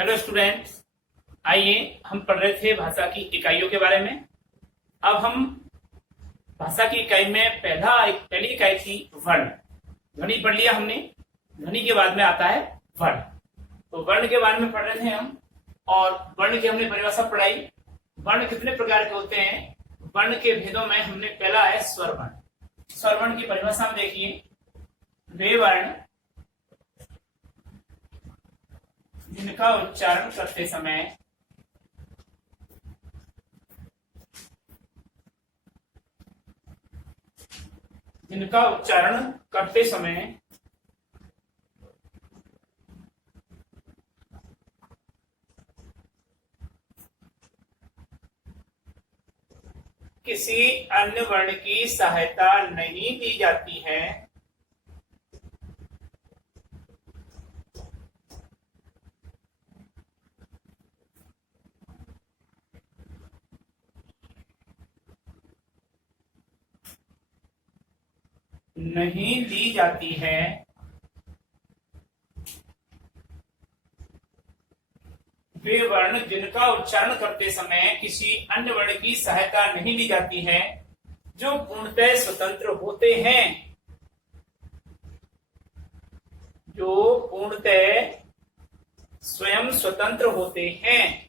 Hello students, आइए हम पढ़ रहे थे भाषा की इकाइयों के बारे में। अब हम भाषा की इकाई में पहली इकाई थी वर्ण। ध्वनि पढ़ लिया हमने। ध्वनि के बाद में आता है वर्ण। तो वर्ण के बारे में पढ़ रहे थे हम और वर्ण की हमने परिभाषा पढ़ाई। वर्ण कितने प्रकार के होते हैं? वर्ण के भेदों में हमने पहला है स्वर वर्ण। स्वर वर्ण की परिभाषा में देखिए, वे वर्ण जिनका उच्चारण करते समय किसी अन्य वर्ण की सहायता नहीं ली जाती है, वे वर्ण जिनका उच्चारण करते समय किसी अन्य वर्ण की सहायता नहीं ली जाती है, जो पूर्णतः स्वतंत्र होते हैं, स्वयं स्वतंत्र होते हैं।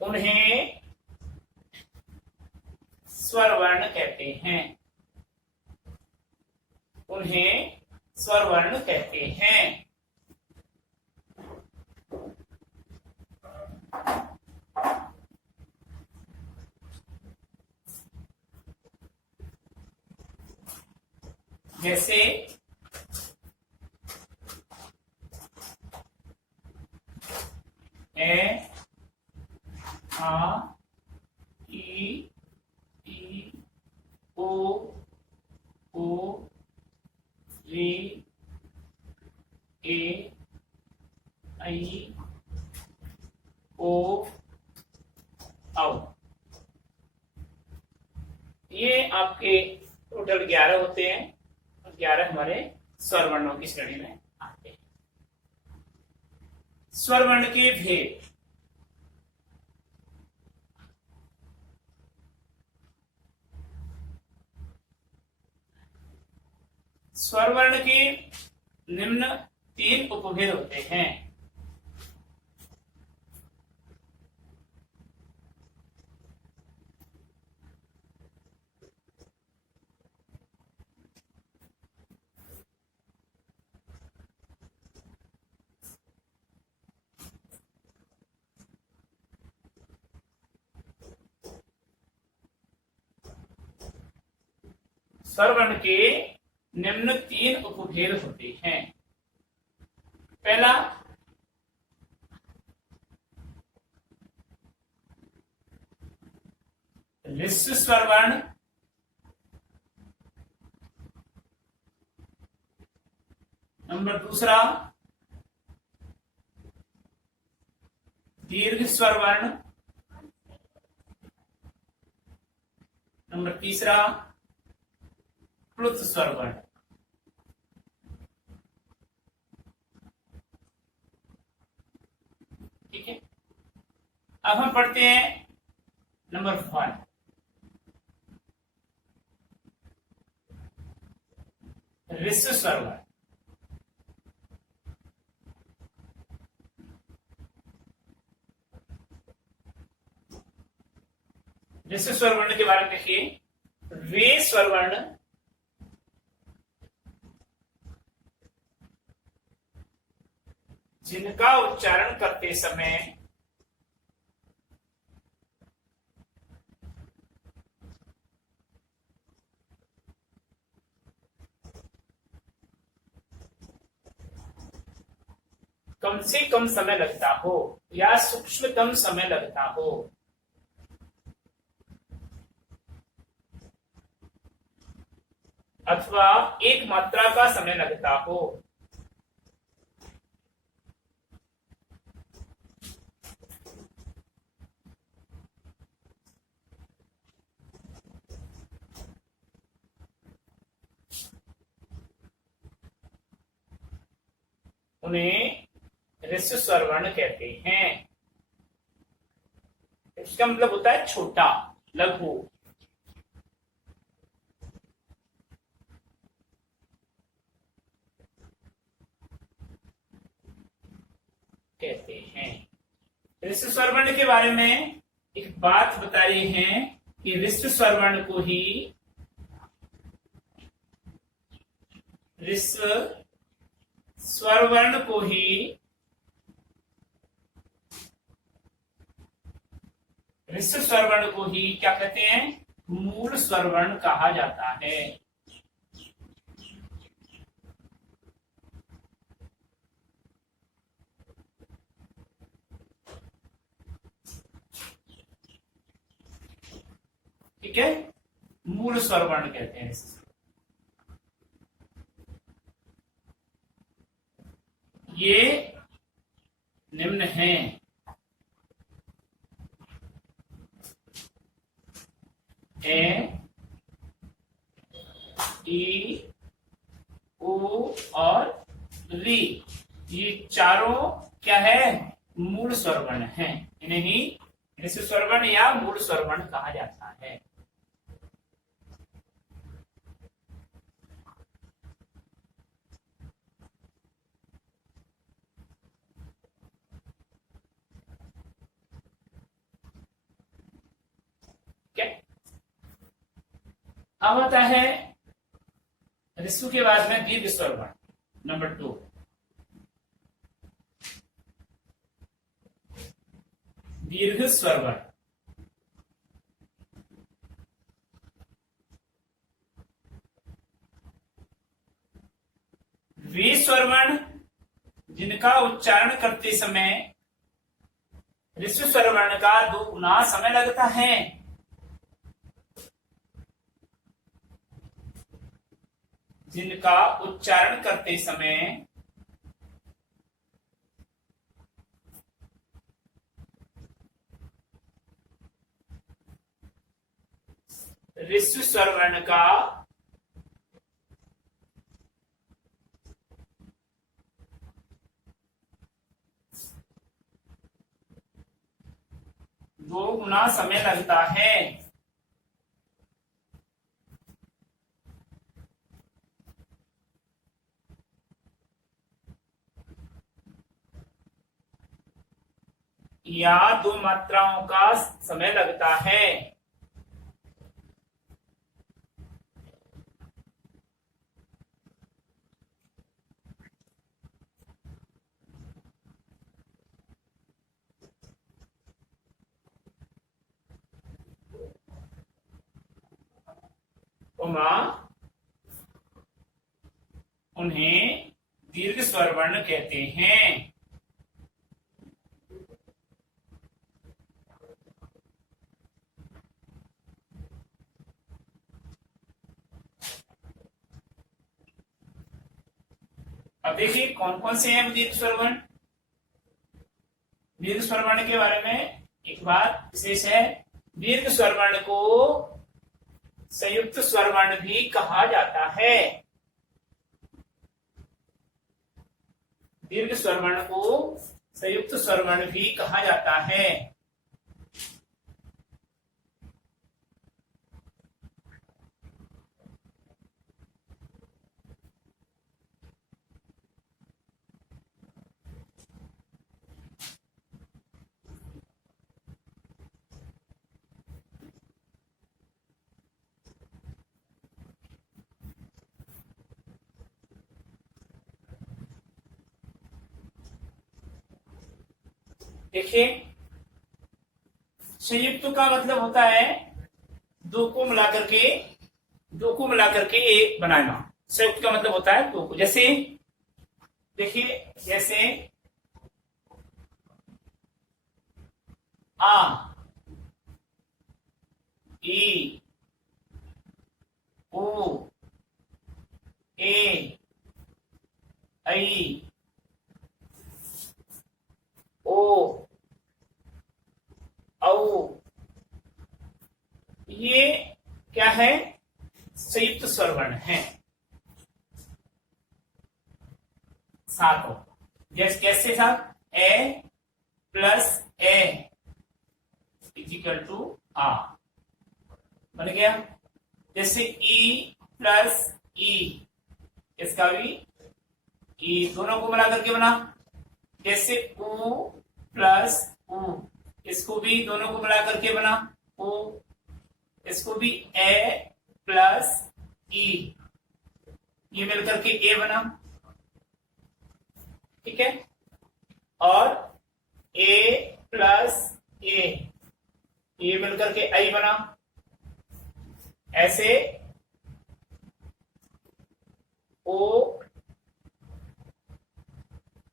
उन्हें स्वर वर्ण कहते हैं। जैसे ए, आ, ई, ओ, री, ए, आई, ओ, औ। ये आपके टोटल 11 होते हैं। 11 हमारे स्वर वर्णों की श्रेणी में आते हैं। स्वर वर्ण के भेद। स्वर वर्ण के निम्न 3 उपभेद होते हैं। स्वर वर्ण के निम्न 3 उपभेद होते हैं। पहला ह्रस्व स्वर वर्ण। नंबर दूसरा दीर्घ स्वर वर्ण। नंबर तीसरा प्लुत स्वर वर्ण। ठीक है, अब हम पढ़ते हैं नंबर 1, ह्रस्व स्वर वर्ण। ह्रस्व स्वर वर्ण के बारे में देखिए, वे स्वर वर्ण जिनका उच्चारण करते समय कम से कम समय लगता हो या सूक्ष्मतम समय लगता हो, अथवा एक मात्रा का समय लगता हो, उन्हें ह्रस्व स्वर वर्ण कहते हैं। इसका मतलब होता है छोटा, लघु। कहते हैं। ह्रस्व स्वर वर्ण के बारे में एक बात बता रहे हैं कि ह्रस्व स्वर वर्ण को ही ह्रस्व स्वर वर्ण को ही ह्रस्व स्वर वर्ण को ही क्या कहते हैं? मूल स्वर वर्ण कहा जाता है। ठीक है, मूल स्वर वर्ण कहते हैं इसे। ये निम्न हैं: ए, ई, उ और री। ये चारों क्या है? मूल स्वर वर्ण हैं। इन्हें ही ह्रस्व स्वर वर्ण या मूल स्वर वर्ण कहा जाता है। अब आता है ह्रस्व के बाद में दीर्घ स्वर वर्ण नंबर 2। दीर्घ स्वर वर्ण। वे स्वर वर्ण जिनका उच्चारण करते समय ह्रस्व स्वर वर्ण का 2 गुना समय लगता है। जिनका उच्चारण करते समय ह्रस्व स्वर वर्ण का 2 गुना समय लगता है। या 2 मात्राओं का समय लगता है। उन्हें दीर्घ स्वर वर्ण कहते हैं। अब देखिए कौन कौन से हैं दीर्घ स्वर वर्ण। दीर्घ स्वर वर्ण के बारे में एक बात विशेष है, दीर्घ स्वर वर्ण को संयुक्त स्वर वर्ण भी कहा जाता है। दीर्घ स्वर वर्ण को संयुक्त स्वर वर्ण भी कहा जाता है। देखिए संयुक्त का मतलब होता है दो को मिलाकर के एक बनाना। संयुक्त का मतलब होता है दो को। जैसे देखिए, जैसे आ, ई, ओ, ए, ऐ, ओ, औ, ये क्या है? संयुक्त स्वर वर्ण है सातों। जैसे कैसे था, ए प्लस ए इजिकल टू आ बन गया। जैसे ई प्लस ई, इसका भी ई दोनों को मिला करके बना। जैसे ऊ प्लस ऊ, इसको भी दोनों को मिला करके बना ऊ। इसको भी ए प्लस ई, ये मिलकर के ए बना, ठीक है। और ए प्लस ए, ये मिलकर के आई बना। ऐसे ओ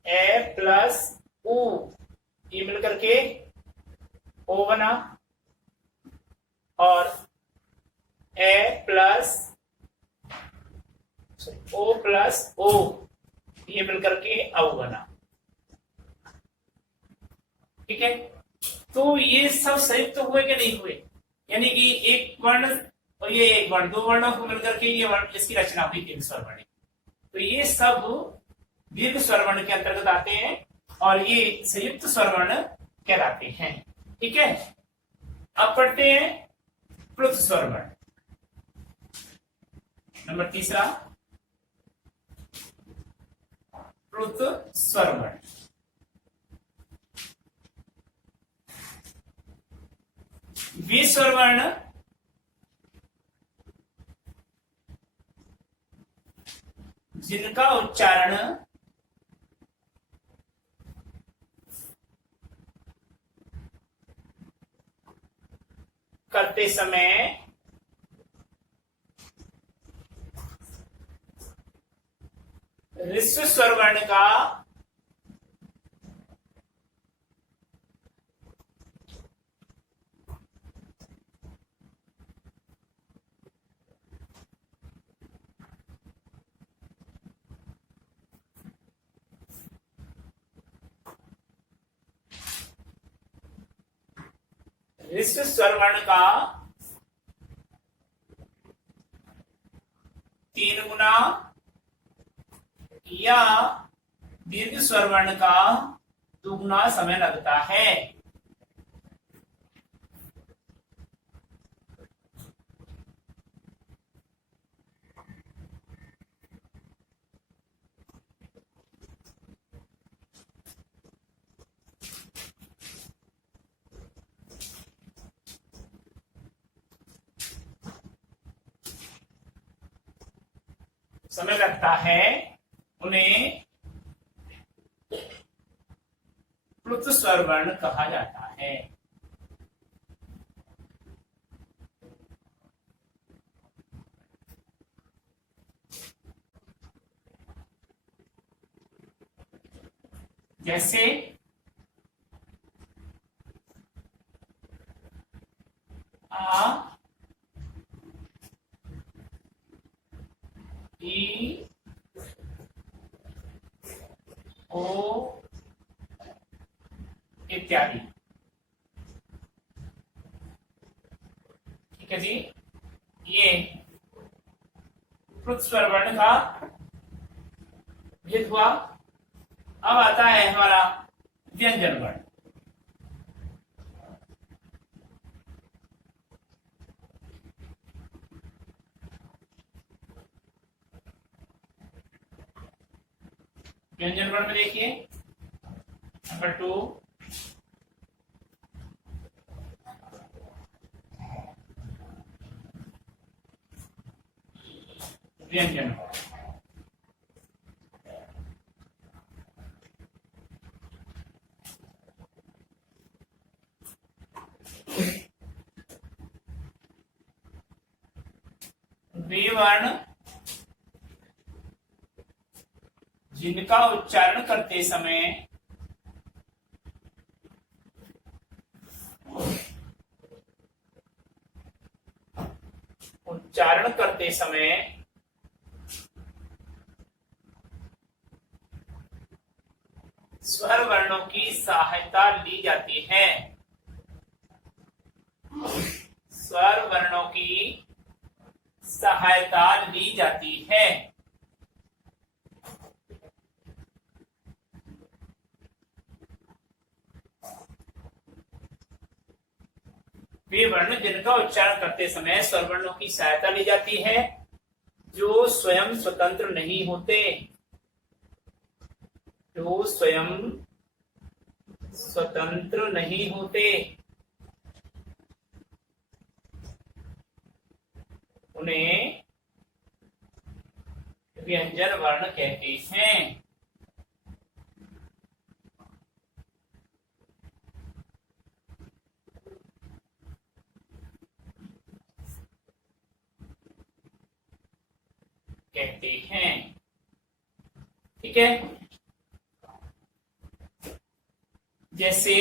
ए प्लस ऊ, ये मिलकर के ओ बना। और ए प्लस ओ प्लस ओ, ये मिलकर के औ बना, ठीक है। तो ये सब संयुक्त तो हुए कि नहीं हुए, यानी कि एक वर्ण और ये एक वर्ण, दो वर्णों को मिलकर के ये वर्ण, इसकी रचना हुई दीर्घ स्वर वर्ण। तो ये सब दीर्घ स्वर वर्ण के अंतर्गत आते हैं और ये संयुक्त स्वर वर्ण कहलाते हैं, ठीक है। अब पढ़ते हैं प्लुत स्वर वर्ण। नंबर तीसरा, प्लुत स्वर वर्ण। वे स्वर वर्ण जिनका उच्चारण करते समय ह्रस्व स्वर वर्ण का ह्रस्व स्वर वर्ण का 3 गुना या दीर्घ स्वर वर्ण का 2 गुना समय लगता है। समय लगता है, उन्हें प्लुत स्वर वर्ण कहा जाता है। जैसे आ, ई, ओ इत्यादि, ठीक है जी। ये प्लुत स्वर वर्ण का भेद हुआ। अब आता है हमारा व्यंजन वर्ण। व्यंजन वर्ण में देखिए नंबर 2, व्यंजन वर्ण। वे वर्ण जिनका उच्चारण करते समय स्वर वर्णों की सहायता ली जाती है। स्वर वर्णों की सहायता ली जाती है। वे वर्ण जिनका उच्चारण करते समय स्वर वर्णों की सहायता ली जाती है, जो स्वयं स्वतंत्र नहीं होते, जो स्वयं स्वतंत्र नहीं होते, उन्हें व्यंजन वर्ण कहते हैं। ठीक है, जैसे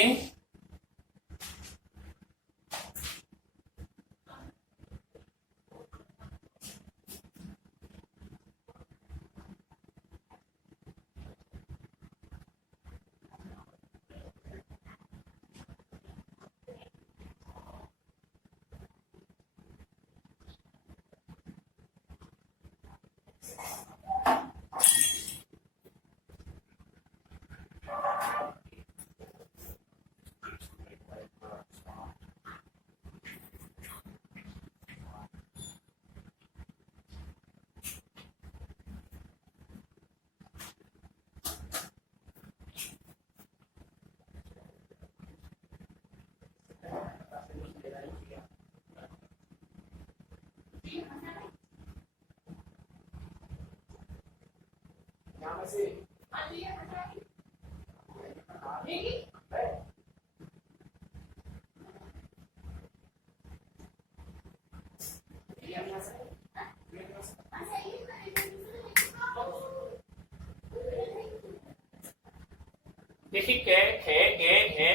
देखिए कै खे गे घे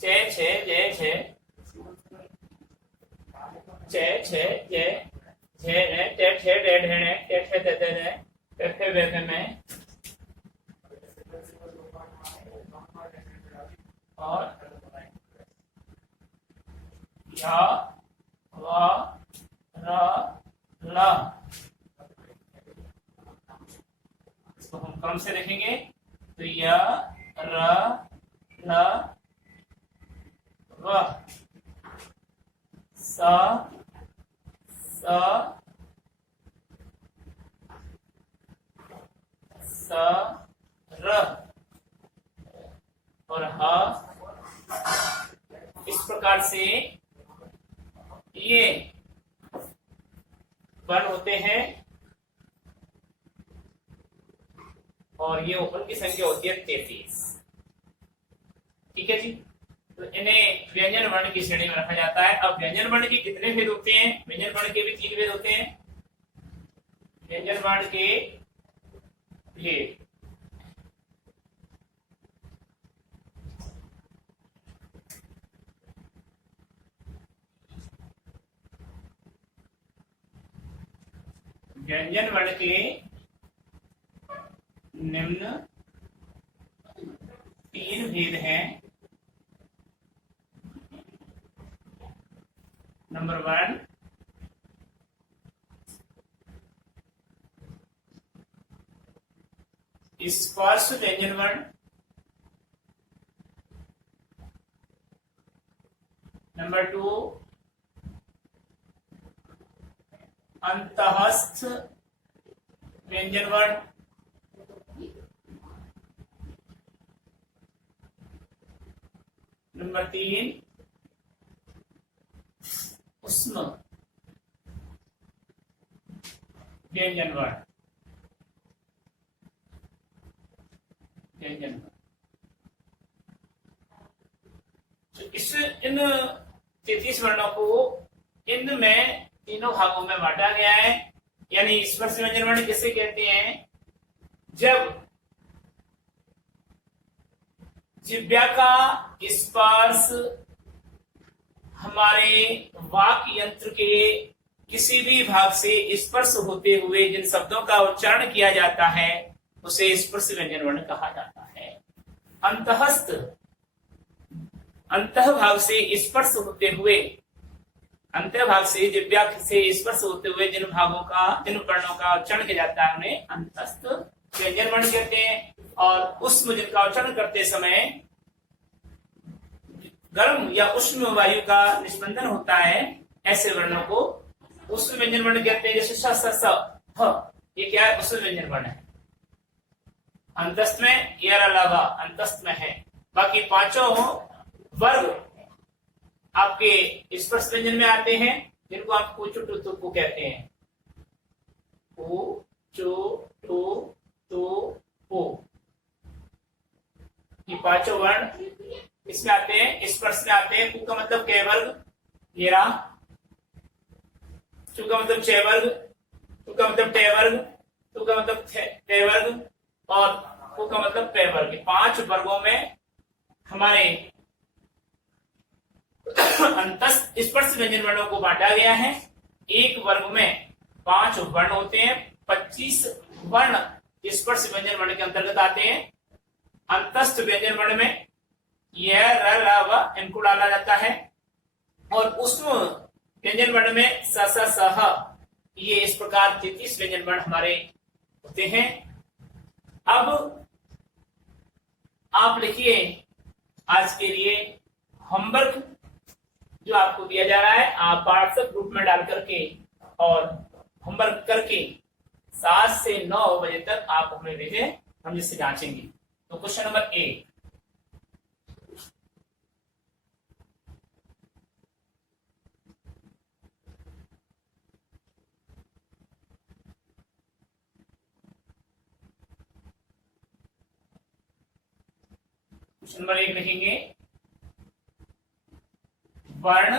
चे छे जे छे चे छे जे झे ने टे ठे डे ढेणे टे ठे दे दे ने टे ठे वे वे में और या वा रा ला। इसको हम क्रम से देखेंगे तो या रा ला वा सा सा सा र और हा। इस प्रकार से ये वर्ण होते हैं और ये ओपन की संख्या होती है 33। ठीक है जी, तो इन्हें व्यंजन वर्ण की श्रेणी में रखा जाता है। अब व्यंजन वर्ण के कितने भेद होते हैं? व्यंजन वर्ण के भी 3 भेद होते हैं। व्यंजन वर्ण के भेद व्यंजन वर्ण के निम्न 3 भेद हैं। नंबर 1, स्पर्श व्यंजन वर्ण। नंबर 2, अंतःस्थ व्यंजन वर्ण। नंबर 3, उष्म व्यंजन वर्ण। इस इन 33 वर्णों को इनमें तीनों भागों में बांटा गया है। यानी स्पर्श व्यंजन वर्ण किसे कहते हैं? जब जिह्वा का स्पर्श हमारे वाक यंत्र के किसी भी भाग से स्पर्श होते हुए जिन शब्दों का उच्चारण किया जाता है उसे स्पर्श व्यंजन वर्ण कहा जाता है। अंतःस्थ अंतः भाग से स्पर्श होते हुए, अंतः भाग से जिह्वा से स्पर्श होते हुए जिन वर्णों का उच्चारण किया जाता है उन्हें अंतःस्थ व्यंजन वर्ण कहते हैं। और उष्म जिनका उच्चारण करते समय गर्म या उष्ण वायु का निस्पंदन होता है, ऐसे वर्णों को उष्ण व्यंजन वर्ण कहते हैं। जैसे स स स ह, ये क्या है? उष्ण व्यंजन वर्ण है। अंतस्थ में ये अलावा अंतस्थ में है। बाकी पांचों वर्ग आपके स्पर्श व्यंजन में आते हैं, जिनको आप पूचो टू तु को कहते हैं। उ चो टू तु पो, ये पांचों वर्ण इसमें आते हैं, स्पर्श में आते हैं। कु का मतलब कै वर्ग, ये रहा। चु का मतलब च वर्ग, टू का मतलब टे वर्ग, टू का मतलब ते वर्ग, और कु का मतलब पे वर्ग। पांच वर्गों में हमारे अंतस्थ स्पर्श व्यंजन वर्णों को बांटा गया है। एक वर्ग में 5 वर्ण होते हैं, 25 वर्ण स्पर्श व्यंजन वर्ण के अंतर्गत आते हैं। अंतस्थ व्यंजन वर्ण में यह र रा व इनको डाला जाता है, और उष्ण व्यंजन वर्ण में स स स ह, ये इस प्रकार 33 व्यंजन वर्ण हमारे होते हैं। अब आप लिखिए आज के लिए होमवर्क जो आपको दिया जा रहा है, आप व्हाट्सएप ग्रुप में डाल करके और होमवर्क करके 7 से 9 बजे तक आप हमें भेजें, हम जिससे जांचेंगे। तो क्वेश्चन नंबर 1, क्वेश्चन नंबर 1 लिखेंगे, वर्ण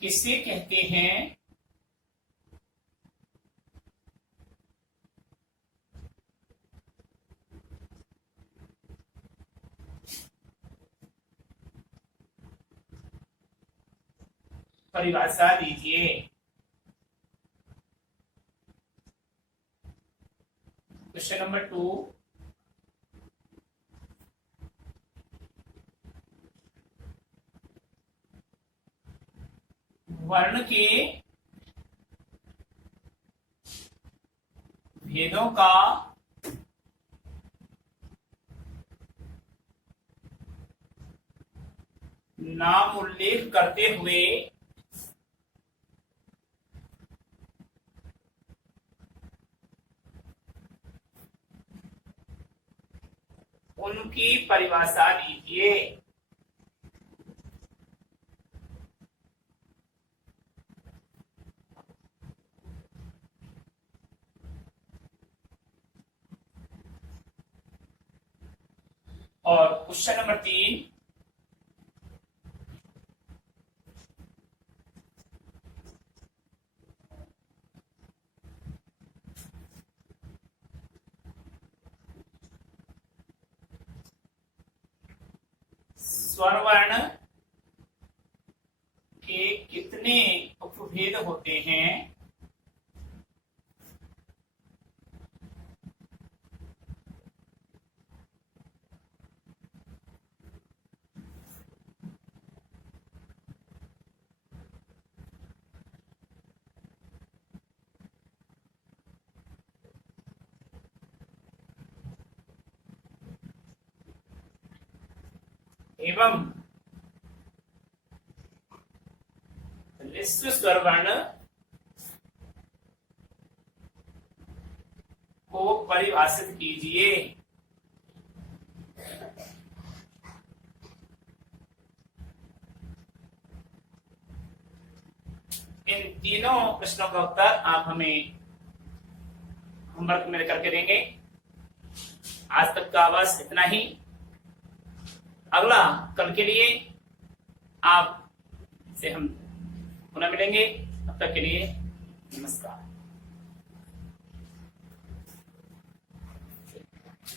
किसे कहते हैं? परिभाषा दीजिए। क्वेश्चन नंबर 2, वर्ण के भेदों का नाम उल्लेख करते हुए उनकी परिभाषा दीजिए। और क्वेश्चन नंबर 3, स्वर वर्ण के कितने उपभेद होते हैं? एवं विश्व स्वर वर्ण को परिभाषित कीजिए। इन तीनों प्रश्नों का उत्तर आप हमें होमवर्क में करके देंगे। आज तक का बस इतना ही। अगला कल के लिए आप से हम पुनः मिलेंगे। तब तक के लिए नमस्कार।